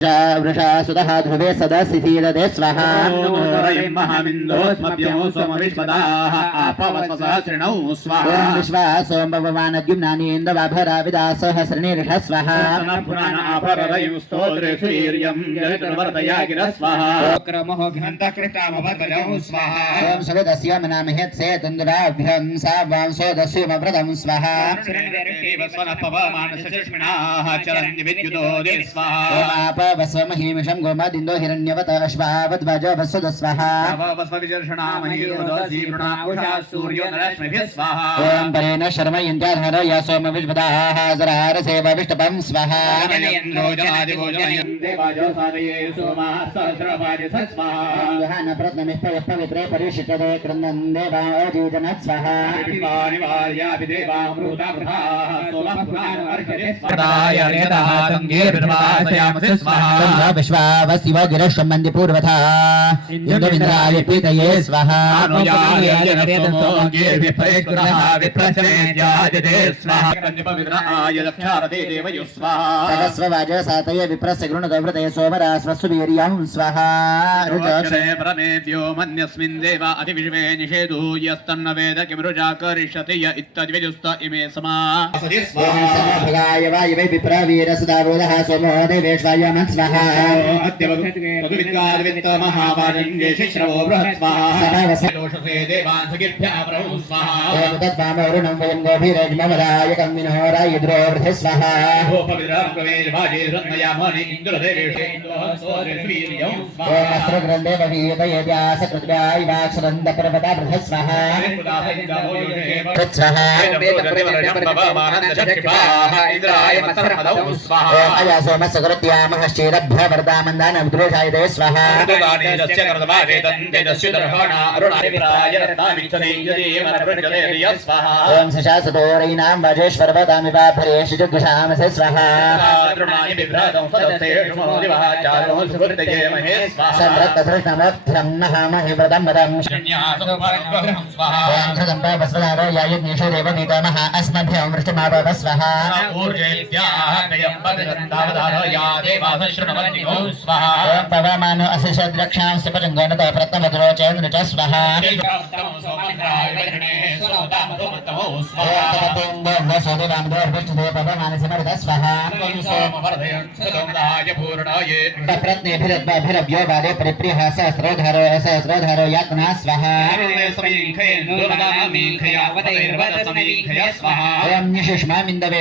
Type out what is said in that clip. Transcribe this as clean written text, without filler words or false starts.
वृषा सुतः ध्रुवे सदसि सीदते स्वाहा महामिन्दोस्मभ्यो सोमविश्वदाः आपवसहस्रिणौ स्वाहा विश्वा सोमभवानद्युम्नानीन्दवाभरा विदासः श्रेणीर्ष स्वाहा पुराण आपररयुस्तोत्रे सूर्यं जयतुर्वर्तया गिर स्वाहा क्रमः घ्नन्तः कृष्णामवतजौ स्वाहा ओम सविदस्य मनामहेत्से तन्दुराभ्यं सावांसोदस्युमव्रतं स्वाहा श्रेणिरेव स्वनपवमानसचष्मिणाः चरन्ति विद्युदोदे स्वाहा वस्वमहीमिषं गोमादिन्दो हिरण्यवत अश्वावद्वज वस्वद स्वाहा सूर्यो नरश्मिभिः स्वाहा ओम परेण शर्म यन्त्याधर या सोम विश्वदाः जरारसेव विष्टपं स्वाहा गहान प्रत्नमिः पवित्रे परिषितदे क्रन्दन् देवा अजीजनत् स्वाहा स्वाहा विश्वावसिव गिरशम्बन्धि पूर्वथा इन्द्रविन्द्राय पीतये स्वाहा सरस्ववाज सातय विप्रस्य गृणदव्रतय सोमरास्वसुवीर्यं स्वाहा परमेभ्यो मन्यस्मिन् देव अतिविश्वे निषेधु यस्तन्न वेद किं रुजा करिष्यति य इत्तद्विजुस्त इमे समा भगाय वायवे विप्रवीरसदावोदः सोमो देवेश्वाय मन् स्वाहा अत्यववित्त महावारण्ये शिश्रवो बृहत् स्वाहा दोषसे देवान् सगिभ्यः प्रभु स्वाहा ओम तद्वामरुणं वयं गोभिरज्मवदायकं विनोरायुद्रो वृथे स्वाहा पवित्रं प्रवेश भाजे रत्नयामनि इन्द्रदेवेशे इन्द्रहंसोरेश्वीर्यं स्वाहा ओम अस्त्रग्रन्थे भवीतयेद्यासकृत्याय वाक्षरन्द पर्वता वृथे स्वाहा स्वाहा इंद्राय मत्सरमदौ स्वाहा ओम अया सोमसकृत्यामहश्चेदभ्य वरदामन्दान उद्रोषाय दे स्वाहा ऋतुदानीदस्य कर्तवारेतं तेजस्य दर्शना अरुणाय रत्नामिच्छते यदेव प्रजते स्वाहा ओम सशासतोरैनां वाजेश्वरवदामिवाभरेश जुगुषामसे स्वाहा अरुणाय विभ्रातं सदस्ते शुमोदिवः चारो सुकृतये महे स्वाहा संरक्तधृष्णमभ्रं नहामहि व्रतं वदं शन्यासुपरं स्वाहा ओम धृतं पवस्वदारो यायज्ञेषु देवनीतमः अस्मभ्यं वृष्टिमापव स्वाहा ऊर्जेभ्यः कयं पदन्तावदारो या देवासश्रुणवन्तिको स्वाहा ओम पवमानो असिषद्रक्षांस्य पजङ्गणत प्रत्नमधुरोचेन्द्र च स्वाहा प्रत्नेभिरद्भिरव्यो बाले परिप्रियः सहस्रोधरो यातना स्वाहा ओम निशिष्मामिन्दवे